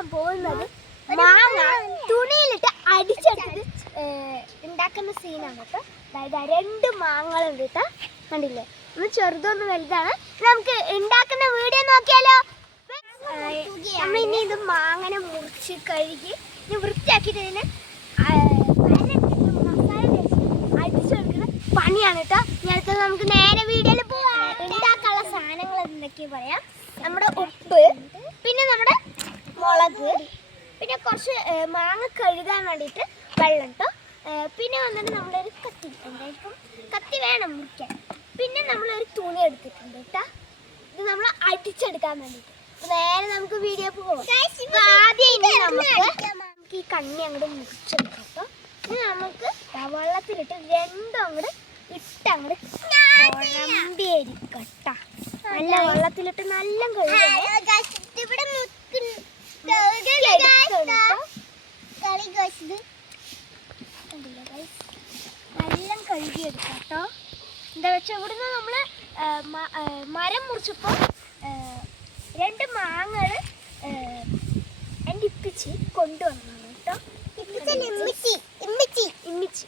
ഉണ്ടാക്കാൻ പോകുന്നത് മാങ്ങ തുണിയിലിട്ട് അടിച്ചെടുത്തിട്ട് ഉണ്ടാക്കുന്ന സീനാണ് കേട്ടോ. അതായത് 2 മാങ്ങകളുണ്ട് കേട്ടോ, കണ്ടില്ലേ? ഒന്ന് ചെറുതൊന്ന് വലുതാണ്. നമുക്ക് ഉണ്ടാക്കുന്ന വീഡിയോ നോക്കിയാലോ. നമ്മൾ ഇനി ഇത് മാങ്ങനെ മുറിച്ച് കഴുകി ഇനി വൃത്തിയാക്കിയിട്ട് ഇതിന് മസാല അടിച്ചെടുക്കുന്ന പണിയാണ് കേട്ടോ. അടുത്തത് നമുക്ക് നേരെ വീഡിയോയിൽ പോവാം. ഉണ്ടാക്കാനുള്ള സാധനങ്ങൾ എന്തൊക്കെയാ പറയാം. നമ്മുടെ ഉപ്പ്, പിന്നെ നമ്മുടെ മുളക്, പിന്നെ കുറച്ച് മാങ്ങ കഴുകാൻ വേണ്ടിയിട്ട് വെള്ളം കേട്ടോ. പിന്നെ വന്നിട്ട് നമ്മളൊരു കത്തി, എന്തായിരിക്കും കത്തി വേണം മുറിക്കാൻ. പിന്നെ നമ്മളൊരു തുണി എടുത്തിട്ടുണ്ട് കേട്ടോ, ഇത് നമ്മൾ അടിച്ചെടുക്കാൻ വേണ്ടിയിട്ട്. നേരെ നമുക്ക് വീഡിയോ പോകാം. ആദ്യം നമുക്ക് ഈ കണ്ണി അങ്ങോട്ട് മുറിച്ചെടുക്കാം കേട്ടോ. ഇനി നമുക്ക് വെള്ളത്തിലിട്ട് 2 അങ്ങോട്ട് ഇട്ടങ്ങോട്ട് കുഴമ്പിയിരിക്കട്ട. നല്ല വെള്ളത്തിലിട്ട് നല്ല നല്ല കഴുകിയെടുക്കാം കേട്ടോ. എന്താ വെച്ചാൽ ഇവിടുന്ന് നമ്മൾ മരം മുറിച്ചപ്പോൾ 2 മാങ്ങകൾ എൻ്റെ ഇപ്പിച്ചി കൊണ്ടുവന്നു കേട്ടോ. ഇമ്മിച്ചി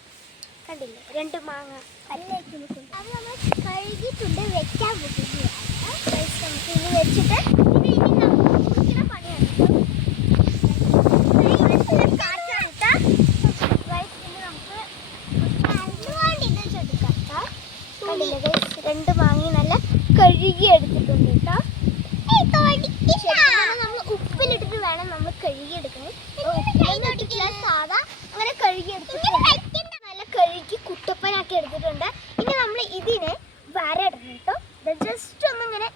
കണ്ടില്ലേ, 2 മാങ്ങ പല്ലേക്ക് അത് നമ്മൾ കഴുകിയിട്ടുണ്ട്, വെക്കാൻ പറ്റുകയാണ്. നമുക്ക് ഇനി വെച്ചിട്ട് ഇനി നമുക്ക് കുടിക്കുന്ന പണിയാണ് കണ്ടില്ലേ. 2 മാങ്ങ നല്ല കഴുകി എടുത്തിട്ടുണ്ട് കേട്ടോ. നമ്മൾ ഉപ്പിലിട്ടിട്ട് വേണം നമ്മൾ കഴുകിയെടുക്കുന്നത്. സാധാ അങ്ങനെ കഴുകിയെടുത്തിട്ട് നല്ല കഴുകി കുട്ടപ്പനാക്കി എടുത്തിട്ടുണ്ട്. ഇനി നമ്മൾ ഇതിനെ വരടണം കേട്ടോ. ജസ്റ്റ് ഒന്നിങ്ങനെ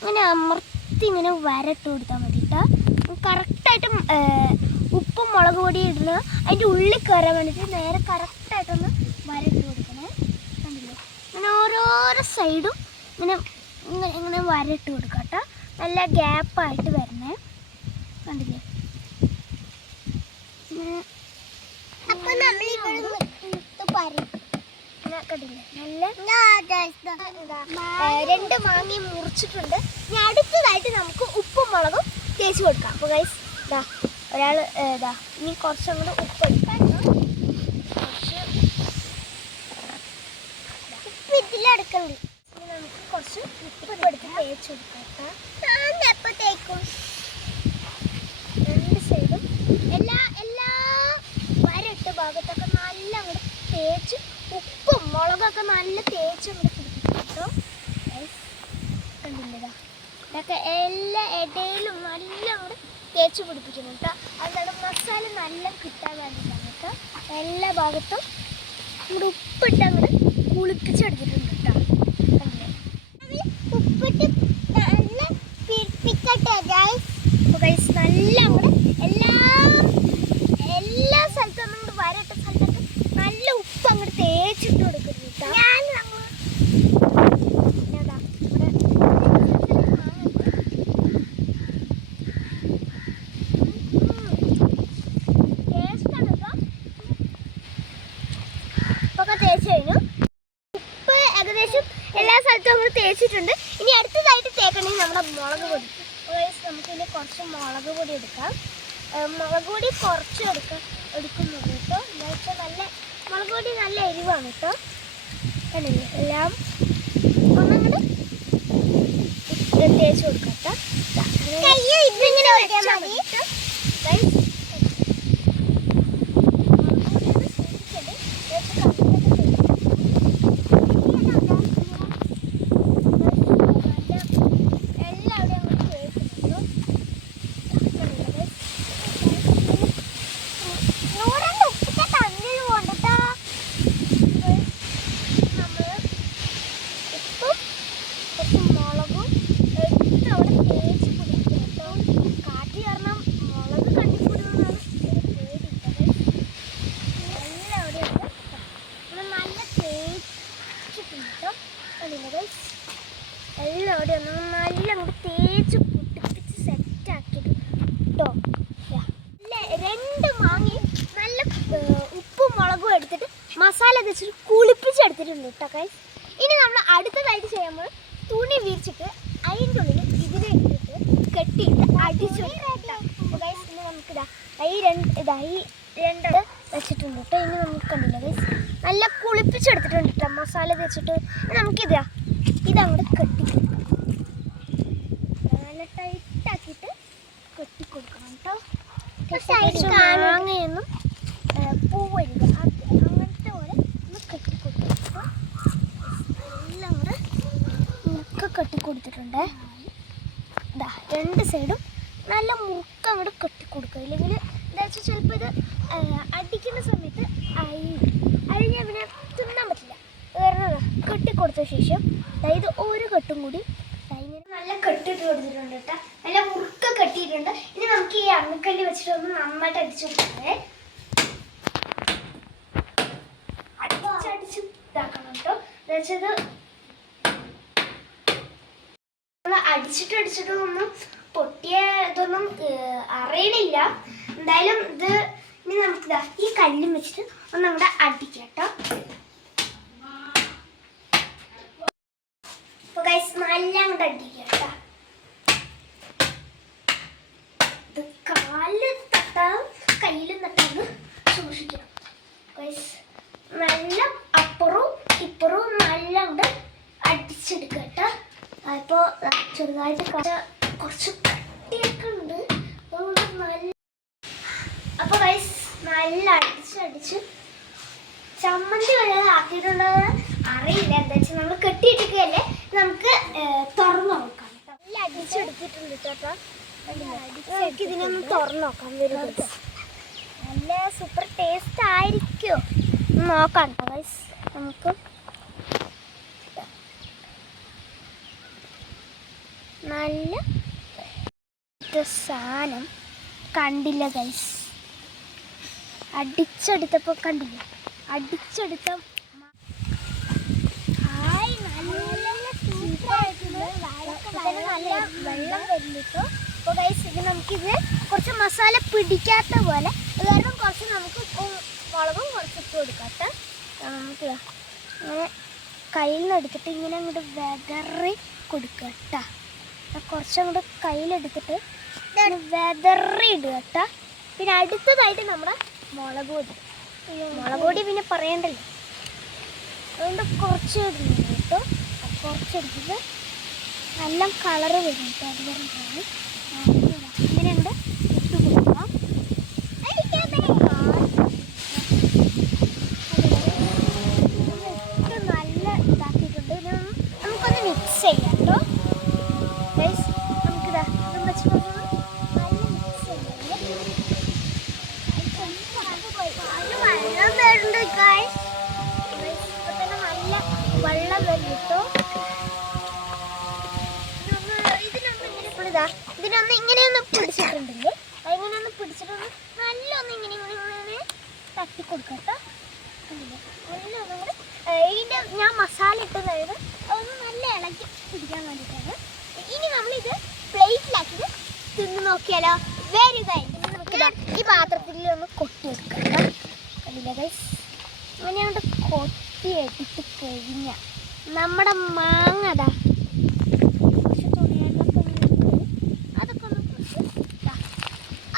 ഇങ്ങനെ അമർത്തി ഇങ്ങനെ വരട്ട് കൊടുത്താൽ മതി കേട്ടോ. കറക്റ്റായിട്ട് ഉപ്പും മുളക് പൊടി ഇടുന്ന അതിൻ്റെ ഉള്ളിൽ കയറാൻ വേണ്ടിയിട്ട് നേരെ കറക്റ്റായിട്ടൊന്ന് വരട്ട് കൊടുക്കണേ. കണ്ടില്ലേ, ഇങ്ങനെ ഓരോരോ സൈഡും ഇങ്ങനെ ഇങ്ങനെ ഇങ്ങനെ വരട്ട് കൊടുക്കാം കേട്ടോ. നല്ല ഗ്യാപ്പായിട്ട് വരണേ, കണ്ടില്ലേ. കണ്ടില്ലേ, നല്ല 2 മാങ്ങയും മുറിച്ചിട്ടുണ്ട്. ഇനി അടുത്തതായിട്ട് നമുക്ക് ഉപ്പും മുളകും തേച്ച് കൊടുക്കാം. അപ്പോൾ ഗൈസ് ഇതാ ഒരാൾ ഇതാ ഇനി കുറച്ചും കൂടെ ഉപ്പ് എടുക്കാം. കുറച്ച് ഉപ്പ് ഇതിലെടുക്കണ്ട്. ഇനി നമുക്ക് കുറച്ച് ഉപ്പ് എടുത്ത് തേച്ച് കൊടുക്കാം. എപ്പോൾ തേക്കും 2 സൈഡും എല്ലാ വരട്ട് ഭാഗത്തൊക്കെ നല്ല അങ്ങോട്ട് തേച്ച് ഉപ്പും മുളകൊക്കെ നല്ല തേച്ച് അങ്ങോട്ട് പിടിപ്പിക്കും കേട്ടോ. കണ്ടില്ലതാ ഇതൊക്കെ എല്ലാ ഇടയിലും നല്ല അങ്ങോട്ട് തേച്ച് പിടിപ്പിക്കുന്നു കേട്ടോ. അതുകൊണ്ട് മസാല നല്ല കിട്ടാൻ വേണ്ടിയിട്ടാണ് കേട്ടോ. എല്ലാ ഭാഗത്തും നമ്മുടെ ഉപ്പിട്ട് അങ്ങോട്ട് കുളിപ്പിച്ചെടുത്തിട്ടുണ്ട് കേട്ടോ. ഉപ്പിട്ട് നല്ല പിടിപ്പിക്കട്ടെ ഗൈസ്. അപ്പോൾ ഗൈസ് നല്ല അങ്ങോട്ട് എല്ലാ സ്ഥലത്തും നമ്മൾ വരട്ട സ്ഥലത്തൊക്കെ നല്ല ഉപ്പ് അങ്ങോട്ട് തേച്ചിട്ട് കൊടുക്കുന്നു കേട്ടോ. ഉപ്പൊക്കെ തേച്ച് കഴിഞ്ഞു. ഉപ്പ് ഏകദേശം എല്ലാ സ്ഥലത്തും നമ്മൾ തേച്ചിട്ടുണ്ട്. ഇനി അടുത്തതായിട്ട് തേക്കണമെങ്കിൽ നമ്മുടെ മുളക് പൊടി. നമുക്കിനി കുറച്ച് മുളക് പൊടി എടുക്കാം. മുളക് പൊടി കുറച്ച് എടുക്കുന്നത് കേട്ടോ. എന്താ വെച്ചാൽ നല്ല മുളക് പൊടി നല്ല എരിവാണ് കേട്ടോ. കണ്ടില്ലേ, എല്ലാം ഒന്നങ്ങോട്ട് തേച്ച് കൊടുക്കാം കേട്ടോ. ഇതിങ്ങനെ വെച്ചാൽ മതി. എല്ലാവരും ഒന്ന് നല്ല അങ്ങോട്ട് തേച്ച് പൊട്ടിപ്പിച്ച് സെറ്റാക്കിയിട്ട് കേട്ടോ. 2 മാങ്ങയും നല്ല ഉപ്പും മുളകും എടുത്തിട്ട് മസാല തേച്ചിട്ട് കുളിപ്പിച്ചെടുത്തിട്ടുണ്ട് കേട്ടോ ഗൈസ്. ഇനി നമ്മൾ അടുത്തതായിട്ട് ചെയ്യുമ്പോൾ തുണി വിരിച്ചിട്ട് അതിൻ്റെ ഉള്ളിൽ ഇതിനെ ഇട്ടിട്ട് കെട്ടിയിട്ട് അടിച്ചു അപ്പോൾ ഗൈസ് ഇനി നമുക്കിതാ ഈ രണ്ട് വെച്ചിട്ടുണ്ട് കേട്ടോ. ഇനി നമുക്ക് കണ്ടില്ല ഗൈസ് നല്ല കുളിപ്പിച്ചെടുത്തിട്ടുണ്ട് കേട്ടോ മസാല തേച്ചിട്ട്. നമുക്കിതാ ഇതങ്ങോട്ട് കെട്ടിക്കൊടുക്കാം. നല്ല ടൈറ്റാക്കിയിട്ട് കെട്ടിക്കൊടുക്കണം കേട്ടോ. മാങ്ങയൊന്നും പൂവരുത് അങ്ങനത്തെ പോലെ ഒന്ന് കെട്ടിക്കൊടുക്കാം. എല്ലാം കൂടെ മുറുക്ക കെട്ടിക്കൊടുത്തിട്ടുണ്ട്. ഇതാ രണ്ട് സൈഡും നല്ല മുറുക്ക അങ്ങോട്ട് കെട്ടിക്കൊടുക്കുക. ഇല്ലെങ്കിൽ എന്താ വെച്ചാൽ ചിലപ്പോൾ ഇത് അടിക്കുന്ന സമയത്ത് അഴിഞ്ഞാൽ പിന്നെ തിന്നാൻ പറ്റില്ല. വേറെ കെട്ടിക്കൊടുത്ത ശേഷം അതായത് ഒരു കെട്ടും കൂടി ഇങ്ങനെ നല്ല കെട്ടിട്ട് കൊടുത്തിട്ടുണ്ട് കേട്ടോ. നല്ല മുറുക്ക കെട്ടിയിട്ടുണ്ട്. ഇനി നമുക്ക് ഈ അമ്മിക്കല്ല് വെച്ചിട്ട് ഒന്ന് നന്നായിട്ട് അടിച്ചു കൊടുക്കേ. അടിച്ച് ഇതാക്കണം കേട്ടോ. എന്താ വെച്ചത് അടിച്ചിട്ട് ഒന്നും പൊട്ടിയ ഇതൊന്നും അറിയണില്ല. എന്തായാലും ഇത് ഇനി നമുക്കിതാ ഈ കല്ലും വെച്ചിട്ട് ഒന്ന് അങ്ങോട്ട് അടിക്കാം കേട്ടോ. അപ്പോൾ ഗൈസ് നല്ല അങ്ങോട്ട് അടിക്കാം കേട്ടോ. ഇത് കാലിൽ തട്ടാം കയ്യിൽ തട്ടാന്ന് സൂക്ഷിക്കണം ഗൈസ്. നല്ല അപ്പുറവും ഇപ്പുറവും നല്ല അങ്ങോട്ട് അടിച്ചെടുക്കുക കേട്ടോ. അപ്പോൾ ചെറുതായിട്ട് കുറച്ച് കട്ടിയൊക്കെ ഉണ്ട്. അതുകൊണ്ട് നല്ല അപ്പോൾ ഗൈസ് നല്ല അടിച്ച് ചമ്മന്തി വരെ ആക്കിയിട്ടുണ്ടോ അറിയില്ല. എന്താ വെച്ചാൽ നമ്മൾ കെട്ടിയിട്ടൊക്കെയല്ലേ. നമുക്ക് തുറന്നു നോക്കാം. നല്ല അടിച്ചെടുത്തിട്ടുണ്ട് കേട്ടോ. നമുക്ക് ഇതിനൊന്ന് തുറന്നു നോക്കാം. വരുന്നത് നല്ല സൂപ്പർ ടേസ്റ്റ് ആയിരിക്കുമോ നോക്കാം കേട്ടോ ഗൈസ്. നമുക്ക് നല്ല സാധനം കണ്ടില്ല ഗൈസ്. അടിച്ചെടുത്തപ്പോൾ കണ്ടില്ല. അടിച്ചെടുത്ത നല്ല വെള്ളം വരുന്നിട്ടോ. അപ്പോൾ ഗൈസ് ഇത് നമുക്കിത് കുറച്ച് മസാല പിടിക്കാത്ത പോലെ കാരണം കുറച്ച് നമുക്ക് മുളകും കുറച്ചിട്ട് കൊടുക്കാത്ത നമുക്ക് ഇങ്ങനെ കയ്യിൽ നിന്ന് എടുത്തിട്ട് ഇങ്ങനെ അങ്ങോട്ട് വെതറി കൊടുക്കുക കേട്ടോ. കുറച്ചങ്ങോട്ട് കയ്യിലെടുത്തിട്ട് വെതറി ഇടുക കേട്ടോ. പിന്നെ അടുത്തതായിട്ട് നമ്മുടെ മുളക് പൊടി പിന്നെ പറയണ്ടല്ലോ. അതുകൊണ്ട് കുറച്ച് ഇടുന്നുണ്ട് കേട്ടോ. കുറച്ചെടുത്തിട്ട് നല്ല കളറ് വരും കേട്ടോ. അത് പറഞ്ഞാൽ ഇങ്ങനെ ഉണ്ട് ഇട്ട് കൊടുക്കാം. നല്ല ഇതാക്കിയിട്ടുണ്ട്. നമുക്കൊന്ന് മിക്സ് ചെയ്യാം കേട്ടോ. നമുക്കിതാ ഇതും വെച്ചിട്ട് നല്ല മിക്സ് ചെയ്യാം. വെള്ളം വരുന്നുണ്ട് ഗൈസ്. ഇപ്പൊ തന്നെ നല്ല വെള്ളം വരും കേട്ടോ. ഇതിനൊന്ന് ഇങ്ങനെയൊന്ന് പിടിച്ചിട്ടുണ്ടെങ്കിൽ അതിങ്ങനെയൊന്ന് പിടിച്ചിട്ടൊന്ന് നല്ലൊന്ന് ഇങ്ങനെ തട്ടിക്കൊടുക്കാം കേട്ടോ. നല്ലൊന്നും കൂടെ ഇതിൻ്റെ ഞാൻ മസാല ഇട്ടതായത് അതൊന്ന് നല്ല ഇളക്കി പിടിക്കാൻ വേണ്ടിയിട്ടാണ്. ഇനി നമ്മളിത് പ്ലേറ്റിലാക്കിയത് തിന്ന് നോക്കിയാലോ. Very guys. നമുക്കിതാ ഈ പാത്രത്തിൽ ഒന്ന് കൊട്ടി വെക്കാം. അതില്ല ഗൈസ് അങ്ങനെയാണ്ട് കൊട്ടി എടുത്ത് കഴിഞ്ഞാൽ നമ്മുടെ മാങ്ങതാ കുറച്ച് തുണികളിലൊക്കെ അതൊക്കെ ഒന്ന് ഇതാ.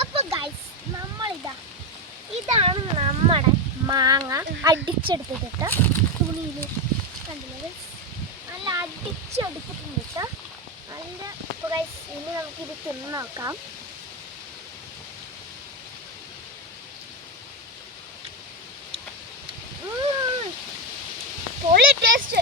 അപ്പോൾ ഗൈസ് നമ്മളിതാ ഇതാണ് നമ്മുടെ മാങ്ങ അടിച്ചെടുത്തിട്ട് കേട്ടോ. തുണിയിൽ കണ്ടില്ല ഗൈസ് നല്ല അടിച്ചെടുത്തിട്ടുണ്ട് കേട്ടോ. നല്ല ഇപ്പോൾ ഗൈസ് ഇനി നമുക്കിത് തിന്ന് നോക്കാം. പൊളി ടേസ്റ്റ്.